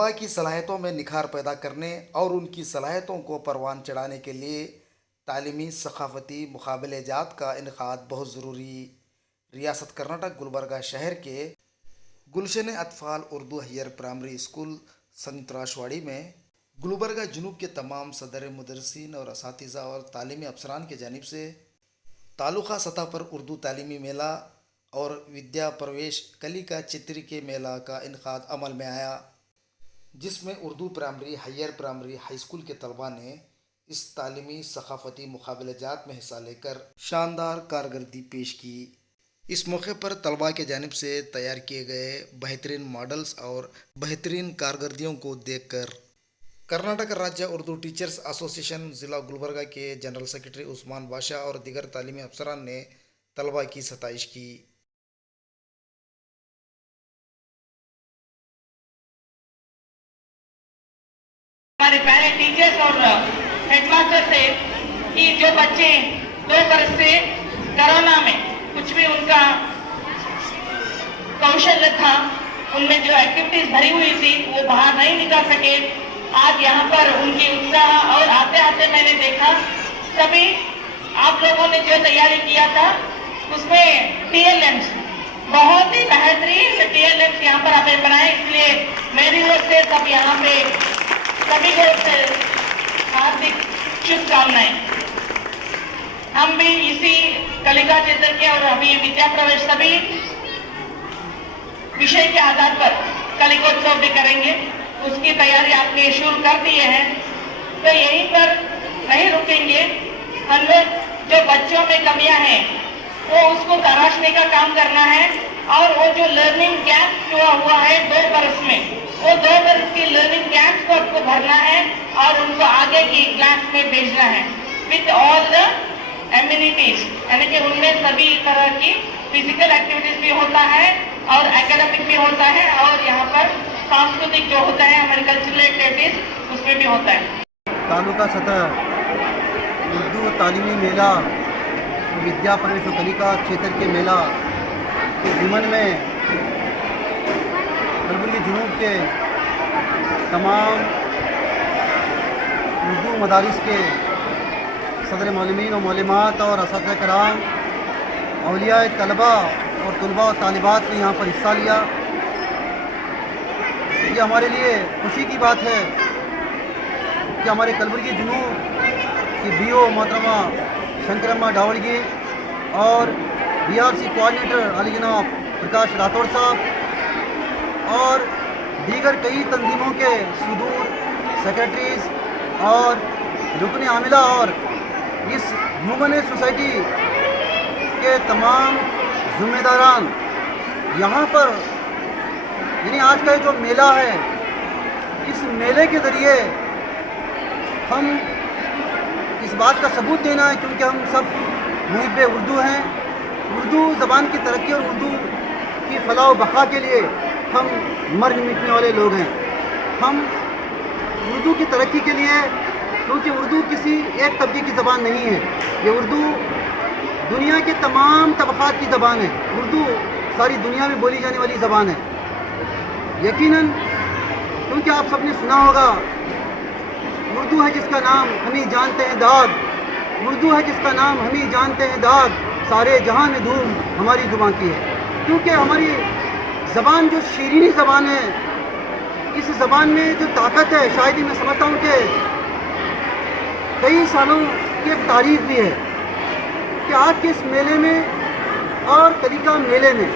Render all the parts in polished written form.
तलबा की सलाहियतों में निखार पैदा करने और उनकी सलाहियतों को परवान चढ़ाने के लिए तालीमी सकाफ़ती मुकाबलेजात का इनकाद बहुत ज़रूरी। रियासत कर्नाटक गुलबर्गा शहर के गुलशन अतफ़ाल Urdu higher primary school Santraswadi में गुलबर्गा जुनूब के तमाम सदर मुदरसिन और असातिज़ा और तालीमी अफसरान की जानिब से तालुक़ा सतह पर उर्दू तालीमी मेला और विद्या प्रवेश कलिका चित्री के मेला का इनकाद अमल में आया, जिसमें Urdu primary higher primary high school के तलबा ने इस तालीमी सकाफ़ती मुकाबलेजात में हिस्सा लेकर शानदार कारकर्दगी पेश की। इस मौके पर तलबा के जानिब से तैयार किए गए बेहतरीन मॉडल्स और बेहतरीन कारकर्दगियों को देखकर कर्नाटक राज्य उर्दू टीचर्स एसोसिएशन ज़िला गुलबर्गा के जनरल सेक्रेटरी उस्मान बादशाह और दीगर तालीमी अफसरान ने तलबा की सताइश की। हमारे पहले टीचर्स और हेडमास्टर से कि जो बच्चे 2 बरस से कोरोना में कुछ भी उनका कौशल था, उनमें जो एक्टिविटीज भरी हुई थी वो बाहर नहीं निकल सके, आज यहाँ पर उनकी उत्साह और आते आते मैंने देखा सभी आप लोगों ने जो तैयारी किया था उसमें TLMs बहुत ही बेहतरीन TLMs यहाँ पर आपने बनाए, इसलिए मेरी ओर से सब यहाँ पे सभी को हार्दिक शुभकामनाएं। हम भी इसी कलिका चित्र के और अभी विद्या प्रवेश सभी विषय के आधार पर कलिकोत्सव भी करेंगे, उसकी तैयारी आपने शुरू कर दी है। तो यहीं पर नहीं रुकेंगे, हम लोग जो बच्चों में कमियां हैं वो उसको तराशने का काम करना है और वो जो लर्निंग गैप जो हुआ है 2 बरस में, वो 2 बरस की लर्निंग गैप को आपको भरना है और उनको आगे की क्लास में भेजना है विथ ऑल द एम्यूनिटीज, यानी कि उनमें सभी तरह की फिजिकल एक्टिविटीज भी होता है और एकेडमिक भी होता है और यहाँ पर सांस्कृतिक जो होता है हमारे कल्चरल एक्टिविटीज उसमें भी होता है। तालुका सतह उर्दू तालीमी मेला विद्या प्रवेश और कलिका क्षेत्र के मेला के जुमन में कलबुर्गी जुनूब के तमाम उर्दू मदारिस के सदर मौलमीन और मौलमात और असातिज़ा कराम औलिया तलबा और तलबा और तालिबात ने यहाँ पर हिस्सा लिया। ये हमारे लिए खुशी की बात है कि हमारे कलबुर्गी जुनूब की BO मोहतरमा शंकरम्मा डावड़गी और BRC कोऑर्डिनेटर अली जनाब प्रकाश राठौड़ साहब और दीगर कई तंजीमों के सुदूर सेक्रेटरीज और रुकन आमिला और इस ह्यूमन सोसाइटी के तमाम ज़िम्मेदारान यहाँ पर, यानी आज का जो मेला है, इस मेले के ज़रिए हम इस बात का सबूत देना है, क्योंकि हम सब मुहिब्बे उर्दू हैं, उर्दू ज़बान की तरक्की और उर्दू की फलाह बका के लिए हम मर मिटने वाले लोग हैं। हम उर्दू की तरक्की के लिए, क्योंकि उर्दू किसी एक तबके की ज़बान नहीं है, ये उर्दू दुनिया के तमाम तबक़ात की ज़बान है, उर्दू सारी दुनिया में बोली जाने वाली ज़बान है। यकीनन क्योंकि आप सबने सुना होगा, उर्दू है जिसका नाम हम ही जानते हैं दाग, उर्दू है जिसका नाम हम ही जानते हैं दाग, सारे जहां में धूम हमारी ज़ुबान की है। क्योंकि हमारी ज़बान जो शीरीनी ज़बान है, इस ज़बान में जो ताकत है, शायद ही मैं समझता हूँ कि कई सालों की एक तारीख भी है कि आज के इस मेले में और कलिका मेले में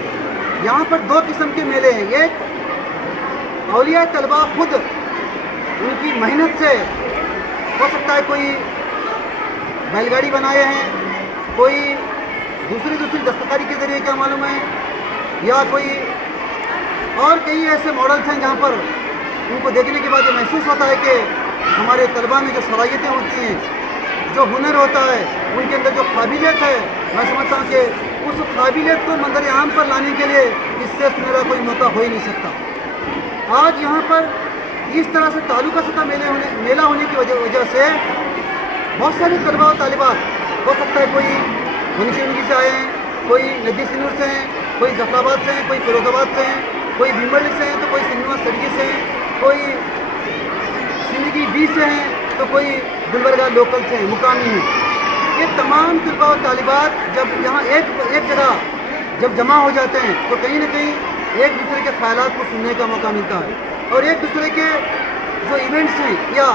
यहाँ पर 2 किस्म के मेले हैं। एक औलिया तलबा खुद उनकी मेहनत से, हो सकता है कोई बैलगाड़ी बनाए हैं, कोई दूसरी दस्तकारी के ज़रिए क्या मालूम है, या कोई और कई ऐसे मॉडल्स हैं जहाँ पर उनको देखने के बाद ये महसूस होता है कि हमारे तलबा में जो सलाहियतें होती हैं, जो हुनर होता है, उनके अंदर जो काबिलियत है, मैं समझता हूँ कि उस काबिलियत को मंजर आम पर लाने के लिए इससे सुनहरा कोई मौका हो ही नहीं सकता। आज यहाँ पर इस तरह से तालुका सतह मेला होने की वजह से बहुत सारे तलबा और तालिबात, हो सकता है कोई मुंशी से आए हैं, कोई नदी सिनूर से हैं, कोई जफराबाद से हैं, कोई फिरोजाबाद से हैं, कोई भीमबली से हैं, तो कोई सिनेमा सरगी से हैं, कोई सिंदगी बी से हैं तो कोई गुलबर्गा लोकल से हैं, मुकामी हैं। ये तमाम तलबा और तालिबात जब यहाँ एक जगह जब जमा हो जाते हैं तो कहीं ना कहीं एक दूसरे के ख्यालात को सुनने का मौका मिलता है और एक दूसरे के जो इवेंट्स हैं या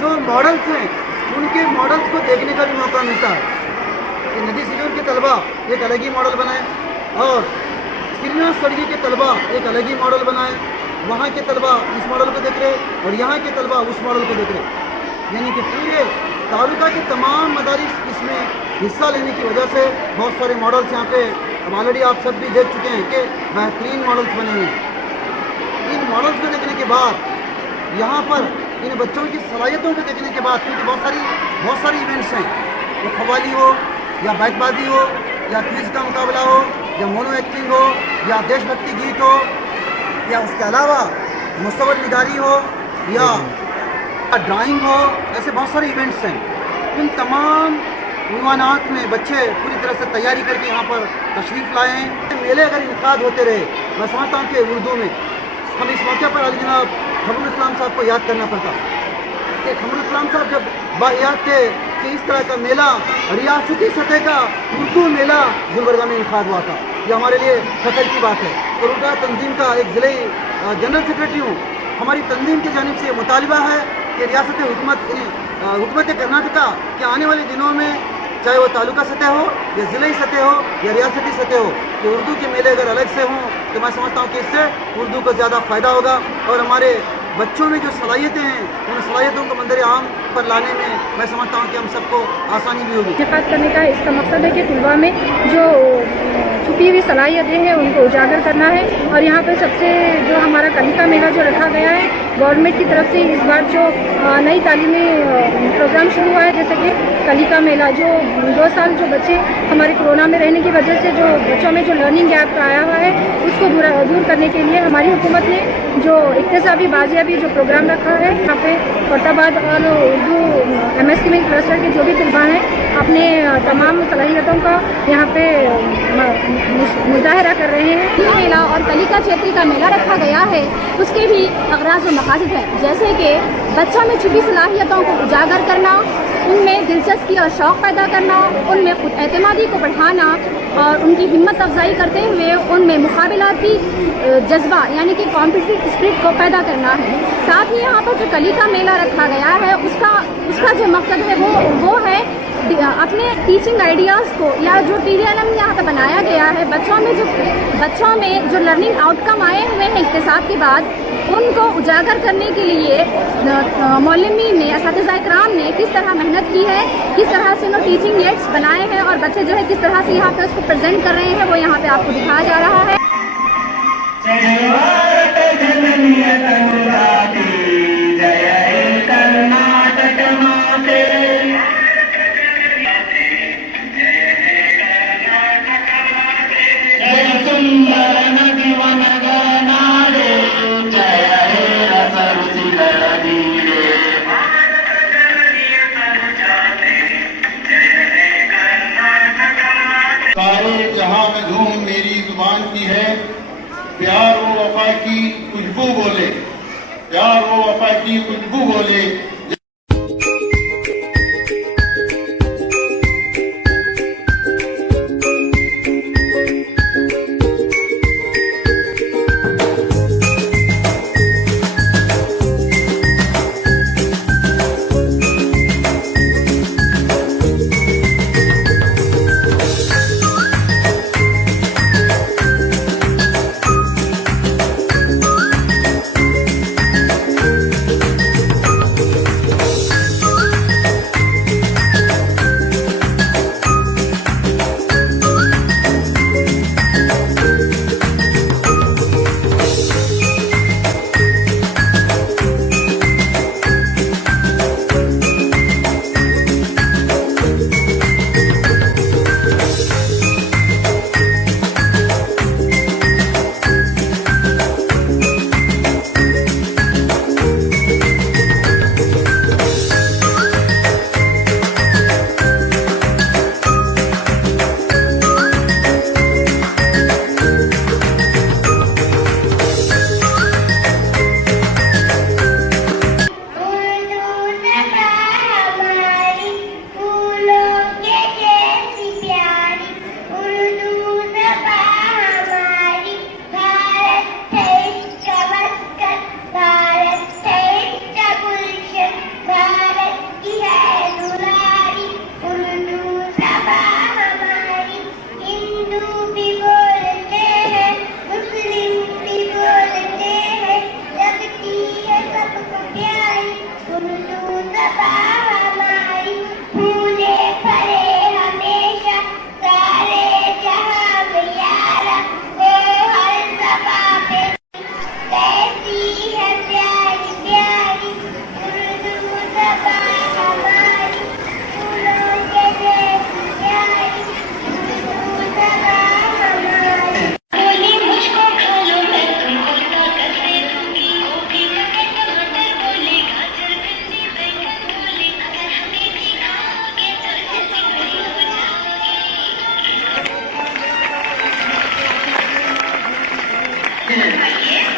जो मॉडल्स हैं उनके मॉडल्स को देखने का भी मौका मिलता है कि नदी सिजोर के तलबा एक अलग ही मॉडल बनाए और सिरना सड़गी के तलबा एक अलग ही मॉडल बनाए, वहाँ के तलबा इस मॉडल को देख रहे और यहाँ के तलबा उस मॉडल को देख रहे, यानी कि पूरे तालुका के तमाम मदारिस इसमें हिस्सा लेने की वजह से बहुत सारे मॉडल्स यहाँ पे अब ऑलरेडी आप सब भी देख चुके हैं कि बेहतरीन मॉडल्स बने हुए हैं। इन मॉडल्स को देखने के बाद यहाँ पर इन बच्चों की सलाहियतों को देखने के बाद, क्योंकि बहुत सारी इवेंट्स हैं, वो कव्वाली हो या बैतबाजी हो या क्विज का मुकाबला हो या मोनो एक्टिंग हो या देशभक्ति गीत हो या उसके अलावा मुसव्वर निगारी हो या ड्राइंग हो, ऐसे बहुत सारे इवेंट्स हैं। इन तमाम उन्वानात में बच्चे पूरी तरह से तैयारी करके यहाँ पर तशरीफ़ लाए हैं। मेले अगर इनकाद होते रहे, मैं समझता हूँ कि उर्दू में हम इस मौके पर अली जनाब खमरुल इस्लाम साहब को याद करना पड़ता कि खमरुल इस्लाम साहब जब बाहियात थे कि इस तरह का मेला रियासती सतह का उर्दू मेला गुलबर्गा में इनकाद हुआ था, ये हमारे लिए फख्र की बात है। और उनका तंजीम का एक ज़िले जनरल सेक्रेटरी हूँ, हमारी तंजीम की जानिब से मुतालबा है कि रियासत हुकूमत कर्नाटका के आने वाले दिनों में चाहे वो तालुका सतह हो या ज़िले सतह हो या रियासती सतह हो, कि उर्दू के मेले अगर अलग से हों तो मैं समझता हूँ कि इससे उर्दू को ज़्यादा फ़ायदा होगा और हमारे बच्चों में जो सलाहियतें हैं उन सलाहियतों को मंजर आम पर लाने में मैं समझता हूँ कि हम सबको आसानी भी होगी। इनेकाद करने का इसका मकसद है कि तलबा में जो छुपी हुई सलाहियतें हैं उनको उजागर करना है। और यहाँ पे सबसे जो हमारा कलिका मेला जो रखा गया है गवर्नमेंट की तरफ से, इस बार जो नई तालीमी प्रोग्राम शुरू हुआ है, जैसे कि कलिका मेला, जो 2 साल जो बच्चे हमारे कोरोना में रहने की वजह से जो बच्चों में जो लर्निंग गैप आया हुआ है उसको दूर करने के लिए हमारी हुकूमत ने जो इक्तिसाबी बाजियाबी जो प्रोग्राम रखा है, यहाँ पे फरीदाबाद और उर्दू MS मिल क्लस्टर के जो भी तलबा हैं अपने तमाम सलाहियतों का यहाँ पे मुजाहरा कर रहे हैं। मेला और कलिका क्षेत्र का मेला रखा गया है, उसके भी अगराज और मकासद हैं, जैसे कि बच्चों में छुपी सलाहियतों को उजागर करना, उनमें दिलचस्पी और शौक़ पैदा करना, उनमें खुद एतमादी को बढ़ाना और उनकी हिम्मत अफजाई करते हुए उनमें मुकाबलाती जज्बा यानी कि कॉम्पिटिटिव स्पिरिट को पैदा करना है। साथ ही यहाँ पर जो कलिका मेला रखा गया है उसका जो मकसद है वो है अपने टीचिंग आइडियाज़ को या जो TLM यहाँ पर बनाया गया है, बच्चों में जो लर्निंग आउटकम आए हुए हैं इक्तिसाद के बाद उनको उजागर करने के लिए मौलमी ने, असातिज़ा इकराम ने किस तरह मेहनत की है, किस तरह से उन्होंने टीचिंग एड्स बनाए हैं और बच्चे जो है किस तरह से यहाँ पे उसको प्रेजेंट कर रहे हैं, वो यहाँ पे आपको दिखाया जा रहा है। सारे जहां में धूम मेरी जुबान की है, प्यार वो वफा की खुशबू बोले, प्यार वो वफा की खुशबू बोले। बताइए